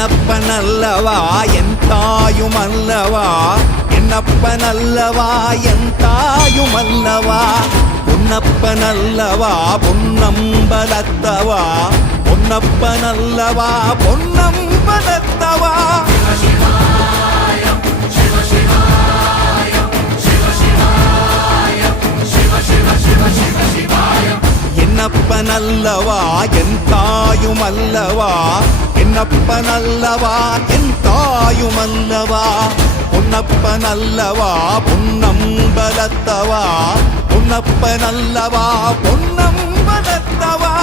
என்னப்பனல்லவா என் தாயுமல்லவா, என்னப்பனல்லவா என் தாயுமல்லவா, பொன்னப்பனல்லவா பொன்னம்பலத்தவா, பொன்னப்பனல்லவா பொன்னம்பலத்தவா. என்னப்பனல்லவா என் தாயுமல்லவா, என்னப்பனல்லவா என் தாயுமல்லவா, பொன்னப்பனல்லவா பொன்னம்பலத்தவா, பொன்னப்பனல்லவா பொன்னம்பலத்தவா.